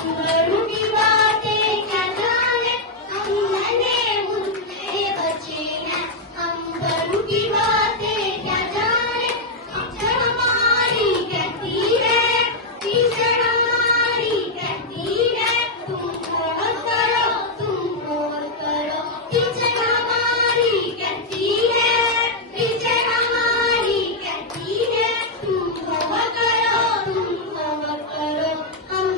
बड़ों की बातें क्या जाने, हम नन्हे मुन्ने बच्चे हैं। हम बड़ों की बातें क्या जाने, टीचर हमारी कहती है, टीचर हमारी कहती है, तुम होमवर्क करो, तुम होमवर्क करो। टीचर हमारी कहती है, टीचर हमारी कहती है, तुम होमवर्क करो, तुम होमवर्क करो। हम